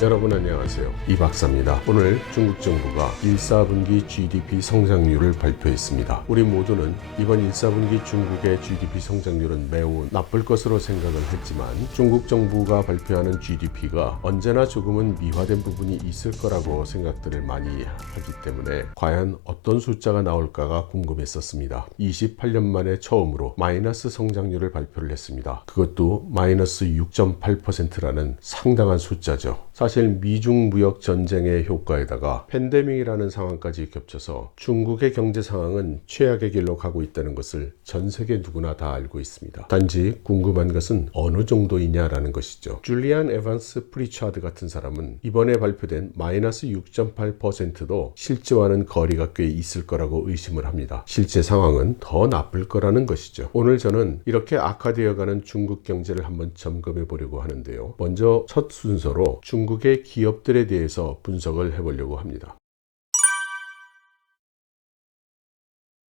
여러분 안녕하세요. 이 박사입니다. 오늘 중국 정부가 1사분기 GDP 성장률을 발표했습니다. 우리 모두는 이번 1사분기 중국의 GDP 성장률은 매우 나쁠 것으로 생각을 했지만 중국 정부가 발표하는 GDP가 언제나 조금은 미화된 부분이 있을 거라고 생각들을 많이 하기 때문에 과연 어떤 숫자가 나올까가 궁금했었습니다. 28년 만에 처음으로 마이너스 성장률을 발표를 했습니다. 그것도 마이너스 6.8%라는 상당한 숫자죠. 사실 미중 무역 전쟁의 효과에다가 팬데믹이라는 상황까지 겹쳐서 중국의 경제 상황은 최악의 길로 가고 있다는 것을 전 세계 누구나 다 알고 있습니다. 단지 궁금한 것은 어느 정도이냐라는 것이죠. 줄리안 에반스 프리차드 같은 사람은 이번에 발표된 마이너스 6.8%도 실제와는 거리가 꽤 있을 거라고 의심을 합니다. 실제 상황은 더 나쁠 거라는 것이죠. 오늘 저는 이렇게 악화되어가는 중국 경제를 한번 점검해 보려고 하는데요. 먼저 첫 순서로 중국의 기업들에 대해서 분석을 해보려고 합니다.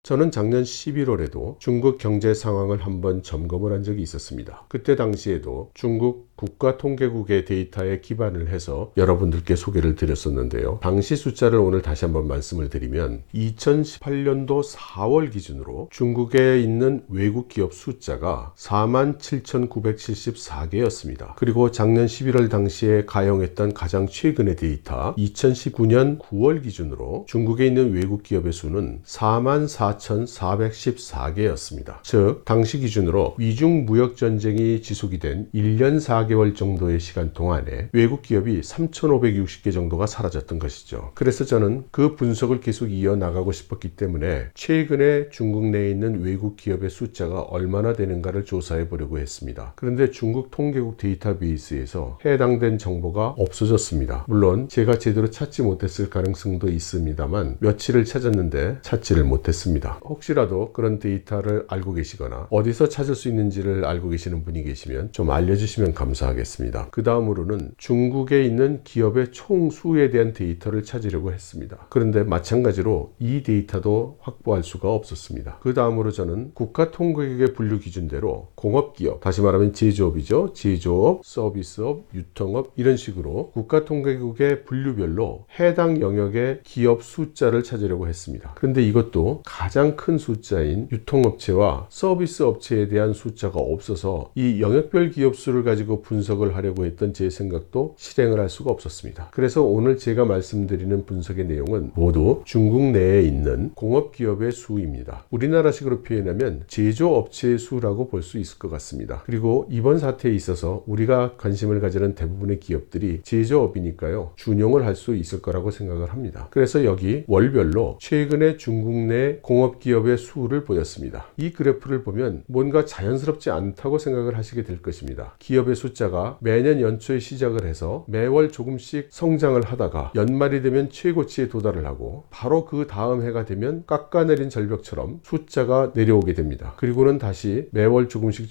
저는 작년 11월에도 중국 경제 상황을 한번 점검을 한 적이 있었습니다. 그때 당시에도 중국 국가통계국의 데이터에 기반을 해서 여러분들께 소개를 드렸었는데요. 당시 숫자를 오늘 다시 한번 말씀을 드리면 2018년도 4월 기준으로 중국에 있는 외국 기업 숫자가 47,974개였습니다. 그리고 작년 11월 당시에 가용했던 가장 최근의 데이터 2019년 9월 기준으로 중국에 있는 외국 기업의 수는 44,414개였습니다. 즉 당시 기준으로 미중 무역 전쟁이 지속이 된 1년 4개월 정도의 시간 동안에 외국 기업이 3,560개 정도가 사라졌던 것이죠. 그래서 저는 그 분석을 계속 이어나가고 싶었기 때문에 최근에 중국 내에 있는 외국 기업의 숫자가 얼마나 되는가를 조사해 보려고 했습니다. 그런데 중국 통계국 데이터베이스에서 해당된 정보가 없어졌습니다. 물론 제가 제대로 찾지 못했을 가능성도 있습니다만 며칠을 찾았는데 찾지를 못했습니다. 혹시라도 그런 데이터를 알고 계시거나 어디서 찾을 수 있는지를 알고 계시는 분이 계시면 좀 알려주시면 감사하겠습니다. 그 다음으로는 중국에 있는 기업의 총수에 대한 데이터를 찾으려고 했습니다. 그런데 마찬가지로 이 데이터도 확보할 수가 없었습니다. 그 다음으로 저는 국가통계국의 분류 기준대로 공업기업, 다시 말하면 제조업이죠. 제조업, 서비스업, 유통업 이런 식으로 국가통계국의 분류별로 해당 영역의 기업 숫자를 찾으려고 했습니다. 그런데 이것도 가장 큰 숫자인 유통업체와 서비스 업체에 대한 숫자가 없어서 이 영역별 기업 수를 가지고 분석을 하려고 했던 제 생각도 실행을 할 수가 없었습니다. 그래서 오늘 제가 말씀드리는 분석의 내용은 모두 중국 내에 있는 공업기업의 수입니다. 우리나라식으로 표현하면 제조업체의 수라고 볼 수 있을 것 같습니다. 그리고 이번 사태에 있어서 우리가 관심을 가지는 대부분의 기업들이 제조업이니까요. 준용을 할 수 있을 거라고 생각을 합니다. 그래서 여기 월별로 최근에 중국 내 공업기업의 수를 보였습니다. 이 그래프를 보면 뭔가 자연스럽지 않다고 생각을 하시게 될 것입니다. 기업의 숫자가 매년 연초에 시작을 해서 매월 조금씩 성장을 하다가 연말이 되면 최고치에 도달을 하고 바로 그 다음 해가 되면 깎아내린 절벽처럼 숫자가 내려오게 됩니다. 그리고는 다시 매월 조금씩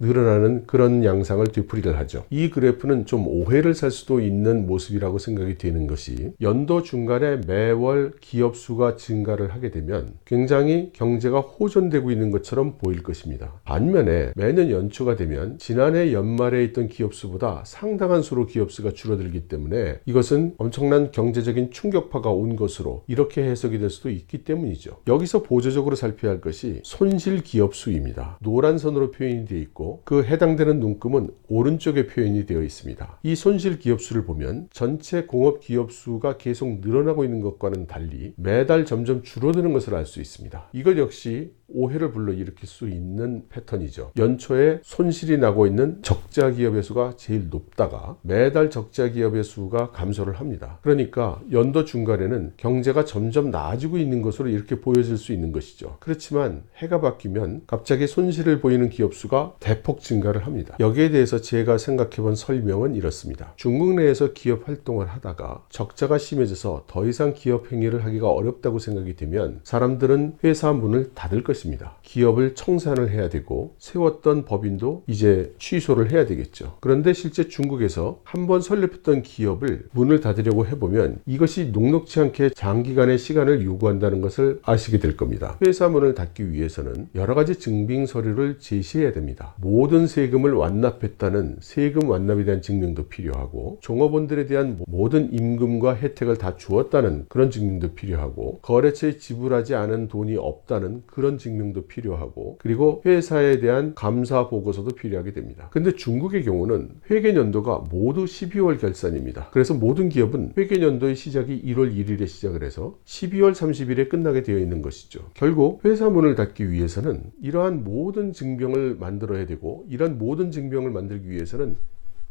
늘어나는 그런 양상을 되풀이를 하죠. 이 그래프는 좀 오해를 살 수도 있는 모습이라고 생각이 되는 것이 연도 중간에 매월 기업 수가 증가를 하게 되면 굉장히 경제가 호전되고 있는 것처럼 보일 것입니다. 반면에 매년 연초가 되면 지난해 연말에 있던 기업 수보다 상당한 수로 기업 수가 줄어들기 때문에 이것은 엄청난 경제적인 충격파가 온 것으로 이렇게 해석이 될 수도 있기 때문이죠. 여기서 보조적으로 살펴야 할 것이 손실 기업 수입니다. 노란 선으로 표현이 되어 있고 그 해당되는 눈금은 오른쪽에 표현이 되어 있습니다. 이 손실 기업 수를 보면 전체 공업 기업 수가 계속 늘어나고 있는 것과는 달리 매달 점점 줄어드는 것을 알 수 있습니다. 이것 역시 오해를 불러일으킬 수 있는 패턴이죠. 연초에 손실이 나고 있는 적자 기업의 수가 제일 높다가 매달 적자 기업의 수가 감소를 합니다. 그러니까 연도 중간에는 경제가 점점 나아지고 있는 것으로 이렇게 보여질 수 있는 것이죠. 그렇지만 해가 바뀌면 갑자기 손실을 보이는 기업 수가 대폭 증가를 합니다. 여기에 대해서 제가 생각해 본 설명은 이렇습니다. 중국 내에서 기업 활동을 하다가 적자가 심해져서 더 이상 기업 행위를 하기가 어렵다고 생각이 되면 사람들은 회사 문을 닫을 것입니다. 것입니다. 기업을 청산을 해야 되고 세웠던 법인도 이제 취소를 해야 되겠죠. 그런데 실제 중국에서 한번 설립했던 기업을 문을 닫으려고 해보면 이것이 녹록지 않게 장기간의 시간을 요구한다는 것을 아시게 될 겁니다. 회사 문을 닫기 위해서는 여러 가지 증빙 서류를 제시해야 됩니다. 모든 세금을 완납했다는 세금 완납에 대한 증명도 필요하고 종업원들에 대한 모든 임금과 혜택을 다 주었다는 그런 증명도 필요하고 거래처에 지불하지 않은 돈이 없다는 그런 증명도 필요하고 그리고 회사에 대한 감사 보고서도 필요하게 됩니다. 근데 중국의 경우는 회계연도가 모두 12월 결산입니다. 그래서 모든 기업은 회계연도의 시작이 1월 1일에 시작을 해서 12월 30일에 끝나게 되어 있는 것이죠. 결국 회사 문을 닫기 위해서는 이러한 모든 증명을 만들어야 되고 이런 모든 증명을 만들기 위해서는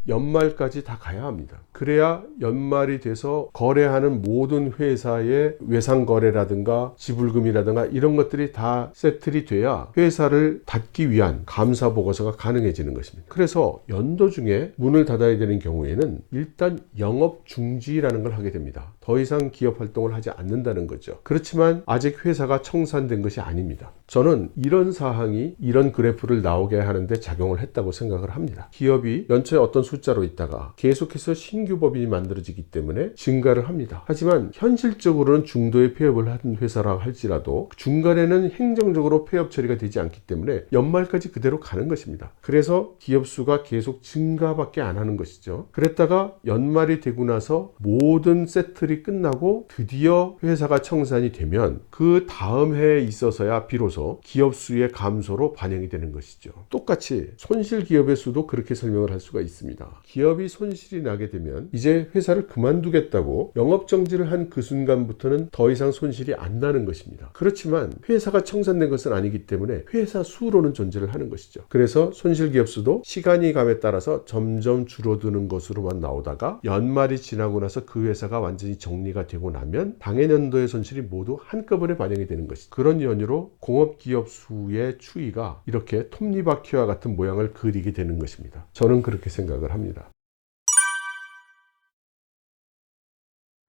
연말까지 다 가야 합니다. 그래야 연말이 돼서 거래하는 모든 회사의 외상거래라든가 지불금이라든가 이런 것들이 다 세틀이 돼야 회사를 닫기 위한 감사보고서가 가능해지는 것입니다. 그래서 연도 중에 문을 닫아야 되는 경우에는 일단 영업 중지라는 걸 하게 됩니다. 더 이상 기업 활동을 하지 않는다는 거죠. 그렇지만 아직 회사가 청산된 것이 아닙니다. 저는 이런 사항이 이런 그래프를 나오게 하는데 작용을 했다고 생각을 합니다. 기업이 연초에 어떤 숫자로 있다가 계속해서 신규 법인이 만들어지기 때문에 증가를 합니다. 하지만 현실적으로는 중도에 폐업을 한 회사라 할지라도 중간에는 행정적으로 폐업 처리가 되지 않기 때문에 연말까지 그대로 가는 것입니다. 그래서 기업 수가 계속 증가밖에 안 하는 것이죠. 그랬다가 연말이 되고 나서 모든 세틀이 끝나고 드디어 회사가 청산이 되면 그 다음 해에 있어서야 비로소 기업 수의 감소로 반영이 되는 것이죠. 똑같이 손실 기업의 수도 그렇게 설명을 할 수가 있습니다. 기업이 손실이 나게 되면 이제 회사를 그만두겠다고 영업정지를 한 그 순간부터는 더 이상 손실이 안 나는 것입니다. 그렇지만 회사가 청산된 것은 아니기 때문에 회사 수로는 존재를 하는 것이죠. 그래서 손실 기업 수도 시간이 감에 따라서 점점 줄어드는 것으로만 나오다가 연말이 지나고 나서 그 회사가 완전히 정리가 되고 나면 당해년도의 손실이 모두 한꺼번에 반영이 되는 것이죠. 그런 연유로 공업기업 수의 추이가 이렇게 톱니바퀴와 같은 모양을 그리게 되는 것입니다. 저는 그렇게 생각을 합니다.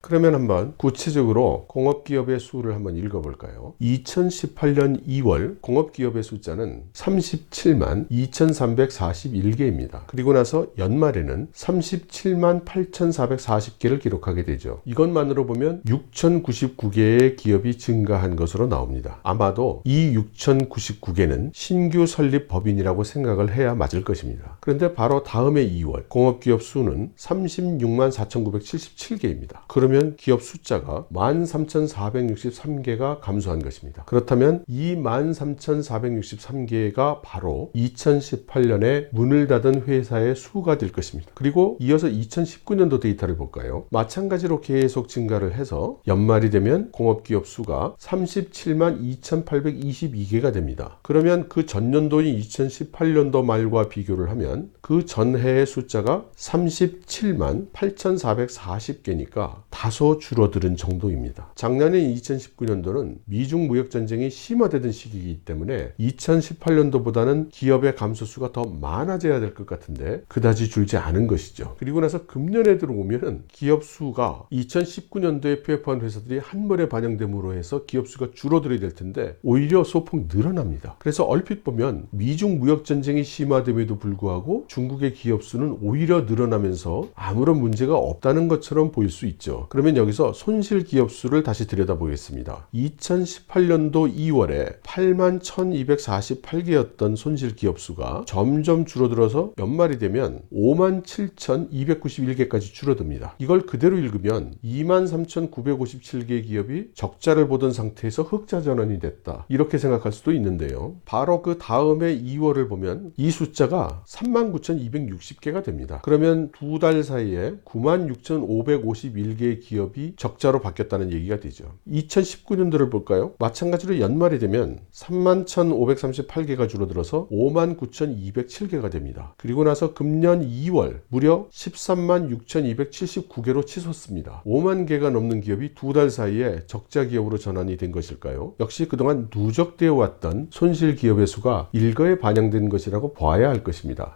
그러면 한번 구체적으로 공업기업의 수를 한번 읽어볼까요? 2018년 2월 공업기업의 숫자는 37만 2341개입니다. 그리고 나서 연말에는 37만 8440개를 기록하게 되죠. 이것만으로 보면 6099개의 기업이 증가한 것으로 나옵니다. 아마도 이 6099개는 신규 설립 법인이라고 생각을 해야 맞을 것입니다. 그런데 바로 다음해 2월 공업기업 수는 36만 4977개입니다. 그러면 기업 숫자가 13,463개가 감소한 것입니다. 그렇다면 이 13,463개가 바로 2018년에 문을 닫은 회사의 수가 될 것입니다. 그리고 이어서 2019년도 데이터를 볼까요? 마찬가지로 계속 증가를 해서 연말이 되면 공업기업 수가 37만 2,822개가 됩니다. 그러면 그 전년도인 2018년도 말과 비교를 하면 그 전해의 숫자가 37만 8,440개니까 다소 줄어드는 정도입니다. 작년인 2019년도는 미중 무역전쟁이 심화되던 시기이기 때문에 2018년도보다는 기업의 감소수가 더 많아져야 될 것 같은데 그다지 줄지 않은 것이죠. 그리고 나서 금년에 들어오면 기업 수가 2019년도에 폐업한 회사들이 한 번에 반영됨으로 해서 기업 수가 줄어들어야 될 텐데 오히려 소폭 늘어납니다. 그래서 얼핏 보면 미중 무역전쟁이 심화됨에도 불구하고 중국의 기업 수는 오히려 늘어나면서 아무런 문제가 없다는 것처럼 보일 수 있죠. 그러면 여기서 손실 기업 수를 다시 들여다보겠습니다. 2018년도 2월에 8만 1248개였던 손실 기업 수가 점점 줄어들어서 연말이 되면 5만 7291개까지 줄어듭니다. 이걸 그대로 읽으면 2만 3957개 기업이 적자를 보던 상태에서 흑자 전환이 됐다. 이렇게 생각할 수도 있는데요. 바로 그 다음에 2월을 보면 이 숫자가 39,260개가 됩니다. 그러면 두 달 사이에 96,551개의 기업이 적자로 바뀌었다는 얘기가 되죠. 2019년도를 볼까요? 마찬가지로 연말이 되면 31,538개가 줄어들어서 59,207개가 됩니다. 그리고 나서 금년 2월 무려 136,279개로 치솟습니다. 5만 개가 넘는 기업이 두 달 사이에 적자 기업으로 전환이 된 것일까요? 역시 그동안 누적되어 왔던 손실 기업의 수가 일거에 반영된 것이라고 봐야 할 것입니다.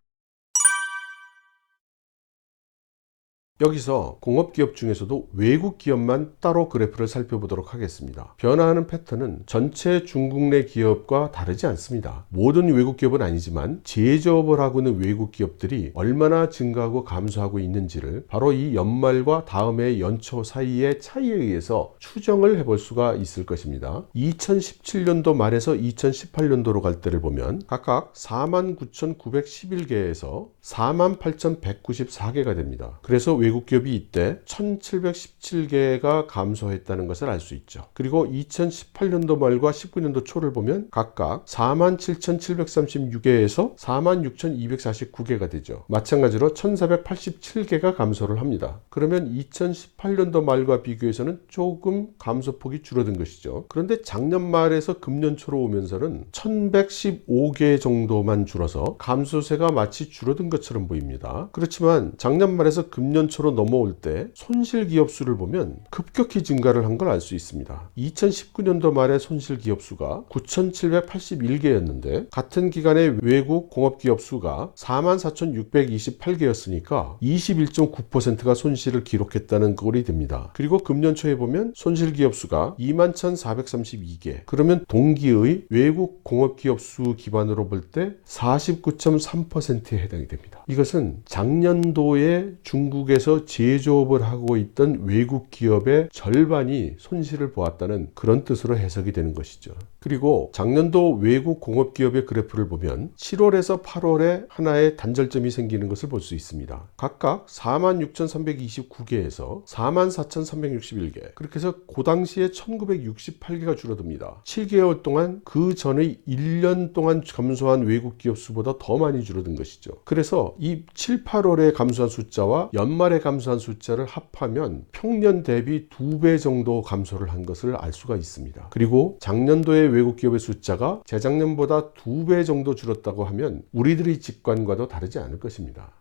여기서 공업기업 중에서도 외국 기업만 따로 그래프를 살펴보도록 하겠습니다. 변화하는 패턴은 전체 중국 내 기업과 다르지 않습니다. 모든 외국 기업은 아니지만 제조업을 하고 있는 외국 기업들이 얼마나 증가하고 감소하고 있는지를 바로 이 연말과 다음해 연초 사이의 차이에 의해서 추정을 해볼 수가 있을 것입니다. 2017년도 말에서 2018년도로 갈 때를 보면 각각 49,911개에서 48,194개가 됩니다. 그래서 외국 기업이 이때 1,717개가 감소했다는 것을 알 수 있죠. 그리고 2018년도 말과 19년도 초를 보면 각각 47,736개에서 46,249개가 되죠. 마찬가지로 1,487개가 감소를 합니다. 그러면 2018년도 말과 비교해서는 조금 감소폭이 줄어든 것이죠. 그런데 작년 말에서 금년 초로 오면서는 1,115개 정도만 줄어서 감소세가 마치 줄어든 것처럼 보입니다. 그렇지만 작년 말에서 금년 초로 넘어올 때 손실 기업 수를 보면 급격히 증가를 한 걸 알 수 있습니다. 2019년도 말에 손실 기업 수가 9,781개였는데 같은 기간에 외국 공업 기업 수가 44,628개였으니까 21.9%가 손실을 기록했다는 꼴이 됩니다. 그리고 금년 초에 보면 손실 기업 수가 21,432개. 그러면 동기의 외국 공업 기업 수 기반으로 볼 때 49.3%에 해당이 됩니다. 이것은 작년도에 중국에서 제조업을 하고 있던 외국 기업의 절반이 손실을 보았다는 그런 뜻으로 해석이 되는 것이죠. 그리고 작년도 외국 공업기업의 그래프를 보면 7월에서 8월에 하나의 단절점이 생기는 것을 볼 수 있습니다. 각각 46,329개에서 44,361개. 그렇게 해서 그 당시에 1,968개가 줄어듭니다. 7개월 동안 그 전의 1년 동안 감소한 외국 기업 수보다 더 많이 줄어든 것이죠. 그래서 이 7, 8월에 감소한 숫자와 연말에 감소한 숫자를 합하면 평년 대비 2배 정도 감소를 한 것을 알 수가 있습니다. 그리고 작년도의 외국 기업의 숫자가 재작년보다 2배 정도 줄었다고 하면 우리들의 직관과도 다르지 않을 것입니다.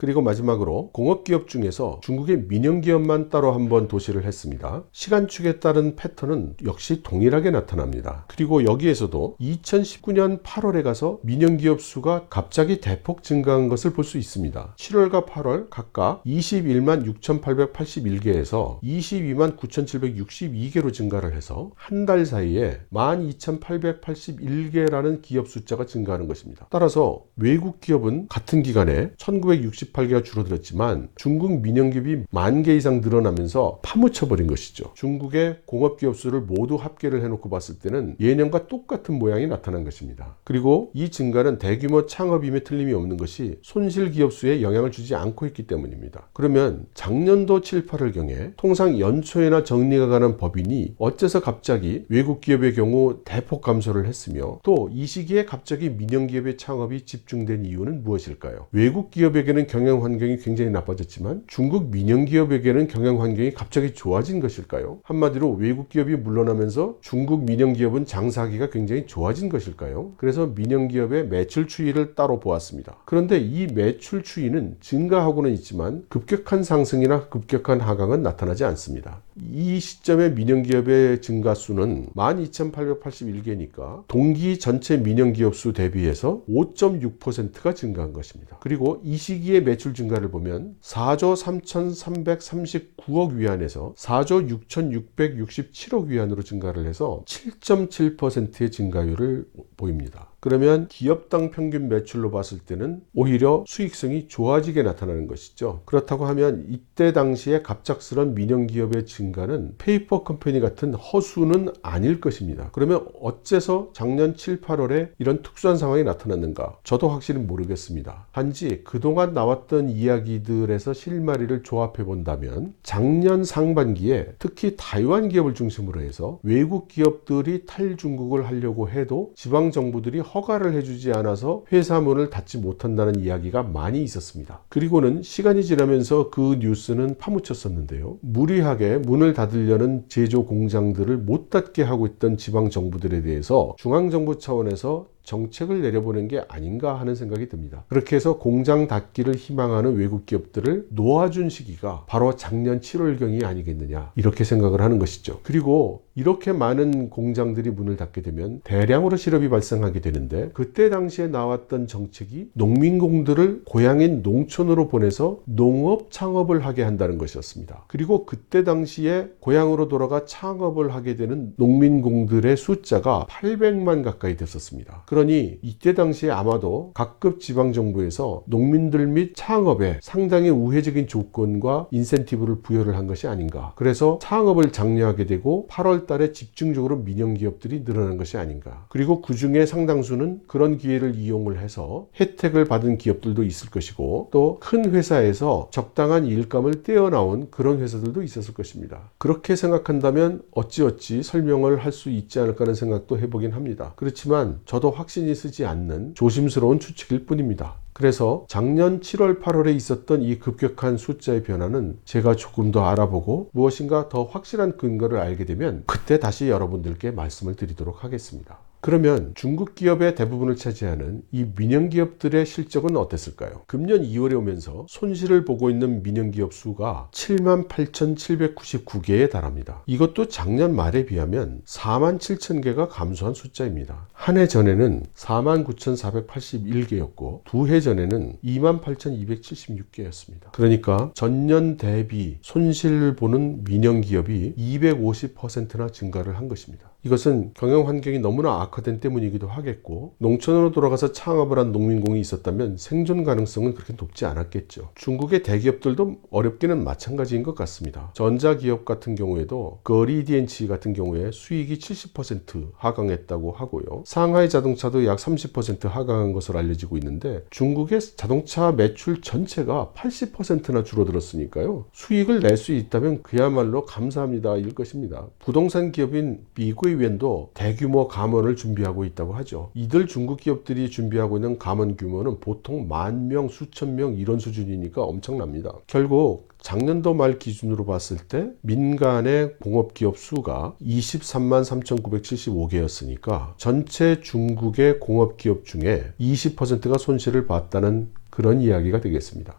그리고 마지막으로 공업기업 중에서 중국의 민영기업만 따로 한번 도시를 했습니다. 시간축에 따른 패턴은 역시 동일하게 나타납니다. 그리고 여기에서도 2019년 8월에 가서 민영기업 수가 갑자기 대폭 증가한 것을 볼 수 있습니다. 7월과 8월 각각 21만 6,881개에서 22만 9,762개로 증가를 해서 한 달 사이에 12,881개라는 기업 숫자가 증가하는 것입니다. 따라서 외국 기업은 같은 기간에 1968개가 줄어들었지만 중국 민영기업이 10,000개 이상 늘어나면서 파묻혀버린 것이죠. 중국의 공업기업 수를 모두 합계를 해놓고 봤을 때는 예년과 똑같은 모양이 나타난 것입니다. 그리고 이 증가는 대규모 창업임에 틀림이 없는 것이 손실 기업 수에 영향을 주지 않고 있기 때문입니다. 그러면 작년도 7, 8월경에 통상 연초에나 정리가 가는 법인이 어째서 갑자기 외국 기업의 경우 대폭 감소를 했으며 또 이 시기에 갑자기 민영기업의 창업이 집중된 이유는 무엇일까요? 외국 기업에게는 경영 환경이 굉장히 나빠졌지만 중국 민영기업에게는 경영 환경이 갑자기 좋아진 것일까요? 한마디로 외국 기업이 물러나면서 중국 민영기업은 장사하기가 굉장히 좋아진 것일까요? 그래서 민영기업의 매출 추이를 따로 보았습니다. 그런데 이 매출 추이는 증가하고는 있지만 급격한 상승이나 급격한 하강은 나타나지 않습니다. 이 시점의 민영기업의 증가수는 12,881개니까 동기 전체 민영기업 수 대비해서 5.6%가 증가한 것입니다. 그리고 이 시기의 매출 증가를 보면 4조 3,339억 위안에서 4조 6,667억 위안으로 증가를 해서 7.7%의 증가율을 보입니다. 그러면 기업당 평균 매출로 봤을 때는 오히려 수익성이 좋아지게 나타나는 것이죠. 그렇다고 하면 이때 당시에 갑작스런 민영기업의 증가는 페이퍼 컴퍼니 같은 허수는 아닐 것입니다. 그러면 어째서 작년 7, 8월에 이런 특수한 상황이 나타났는가? 저도 확실히 모르겠습니다. 단지 그동안 나왔던 이야기들에서 실마리를 조합해 본다면 작년 상반기에 특히 타이완 기업을 중심으로 해서 외국 기업들이 탈중국을 하려고 해도 지방정부들이 허가를 해주지 않아서 회사 문을 닫지 못한다는 이야기가 많이 있었습니다. 그리고는 시간이 지나면서 그 뉴스는 파묻혔었는데요. 무리하게 문을 닫으려는 제조 공장들을 못 닫게 하고 있던 지방 정부들에 대해서 중앙정부 차원에서 정책을 내려보는 게 아닌가 하는 생각이 듭니다. 그렇게 해서 공장 닫기를 희망하는 외국 기업들을 놓아준 시기가 바로 작년 7월경이 아니겠느냐, 이렇게 생각을 하는 것이죠. 그리고 이렇게 많은 공장들이 문을 닫게 되면 대량으로 실업이 발생하게 되는데, 그때 당시에 나왔던 정책이 농민공들을 고향인 농촌으로 보내서 농업 창업을 하게 한다는 것이었습니다. 그리고 그때 당시에 고향으로 돌아가 창업을 하게 되는 농민공들의 숫자가 800만 가까이 됐었습니다. 그러니 이때 당시에 아마도 각급 지방정부에서 농민들 및 창업에 상당히 우회적인 조건과 인센티브를 부여를 한 것이 아닌가. 그래서 창업을 장려하게 되고 8월 달에 집중적으로 민영기업들이 늘어난 것이 아닌가. 그리고 그 중에 상당수는 그런 기회를 이용을 해서 혜택을 받은 기업들도 있을 것이고, 또 큰 회사에서 적당한 일감을 떼어나온 그런 회사들도 있었을 것입니다. 그렇게 생각한다면 어찌어찌 설명을 할 수 있지 않을까 하는 생각도 해보긴 합니다. 그렇지만 저도 확신이 쓰지 않는 조심스러운 추측일 뿐입니다. 그래서 작년 7월, 8월에 있었던 이 급격한 숫자의 변화는 제가 조금 더 알아보고 무엇인가 더 확실한 근거를 알게 되면 그때 다시 여러분들께 말씀을 드리도록 하겠습니다. 그러면 중국 기업의 대부분을 차지하는 이 민영기업들의 실적은 어땠을까요? 금년 2월에 오면서 손실을 보고 있는 민영기업 수가 78,799개에 달합니다. 이것도 작년 말에 비하면 47,000개가 감소한 숫자입니다. 한 해 전에는 49,481개였고 두 해 전에는 28,276개였습니다. 그러니까 전년 대비 손실을 보는 민영기업이 250%나 증가를 한 것입니다. 이것은 경영 환경이 너무나 악화된 때문이기도 하겠고, 농촌으로 돌아가서 창업을 한 농민공이 있었다면 생존 가능성은 그렇게 높지 않았겠죠. 중국의 대기업들도 어렵기는 마찬가지인 것 같습니다. 전자기업 같은 경우에도 거리DNC 같은 경우에 수익이 70% 하강했다고 하고요. 상하이 자동차도 약 30% 하강한 것으로 알려지고 있는데, 중국의 자동차 매출 전체가 80%나 줄어들었으니까요. 수익을 낼 수 있다면 그야말로 감사합니다 일 것입니다. 부동산 기업인 비구이웬도 대규모 감원을 준비하고 있다고 하죠. 이들 중국 기업들이 준비하고 있는 감원 규모는 보통 10,000명, 수천 명 이런 수준이니까 엄청납니다. 결국 작년도 말 기준으로 봤을 때 민간의 공업기업 수가 23만 3,975개였으니까 전체 중국의 공업기업 중에 20%가 손실을 봤다는 그런 이야기가 되겠습니다.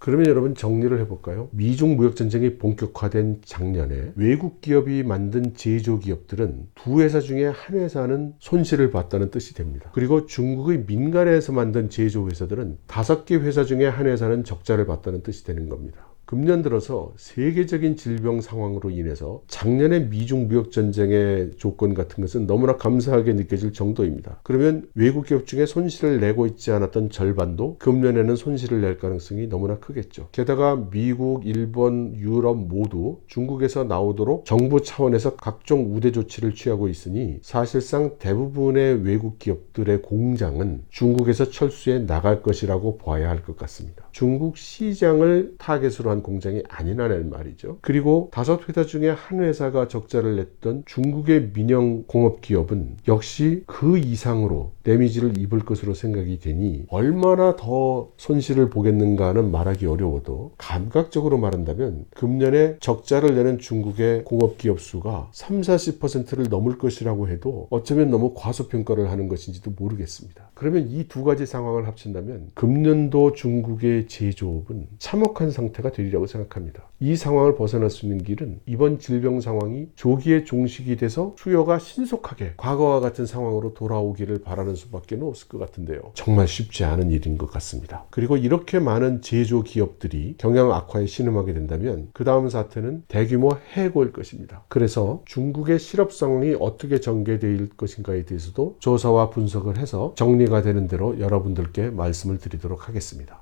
그러면 여러분 정리를 해볼까요? 미중 무역전쟁이 본격화된 작년에 외국 기업이 만든 제조기업들은 두 회사 중에 한 회사는 손실을 봤다는 뜻이 됩니다. 그리고 중국의 민간에서 만든 제조회사들은 5개 회사 중에 한 회사는 적자를 봤다는 뜻이 되는 겁니다. 금년 들어서 세계적인 질병 상황으로 인해서 작년의 미중 무역전쟁의 조건 같은 것은 너무나 감사하게 느껴질 정도입니다. 그러면 외국 기업 중에 손실을 내고 있지 않았던 절반도 금년에는 손실을 낼 가능성이 너무나 크겠죠. 게다가 미국, 일본, 유럽 모두 중국에서 나오도록 정부 차원에서 각종 우대 조치를 취하고 있으니 사실상 대부분의 외국 기업들의 공장은 중국에서 철수해 나갈 것이라고 봐야 할 것 같습니다. 중국 시장을 타겟으로 한 공장이 아니라는 말이죠. 그리고 5회사 중에 한 회사가 적자를 냈던 중국의 민영 공업기업은 역시 그 이상으로 데미지를 입을 것으로 생각이 되니 얼마나 더 손실을 보겠는가는 말하기 어려워도 감각적으로 말한다면 금년에 적자를 내는 중국의 공업기업 수가 30-40%를 넘을 것이라고 해도 어쩌면 너무 과소평가를 하는 것인지도 모르겠습니다. 그러면 이 두 가지 상황을 합친다면 금년도 중국의 제조업은 참혹한 상태가 되리라고 생각합니다. 이 상황을 벗어날 수 있는 길은 이번 질병 상황이 조기에 종식이 돼서 수요가 신속하게 과거와 같은 상황으로 돌아오기를 바라는 수밖에 없을 것 같은데요. 정말 쉽지 않은 일인 것 같습니다. 그리고 이렇게 많은 제조 기업들이 경영 악화에 신음하게 된다면 그 다음 사태는 대규모 해고일 것입니다. 그래서 중국의 실업 상황이 어떻게 전개될 것인가에 대해서도 조사와 분석을 해서 정리가 되는 대로 여러분들께 말씀을 드리도록 하겠습니다.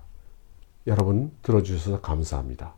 여러분 들어주셔서 감사합니다.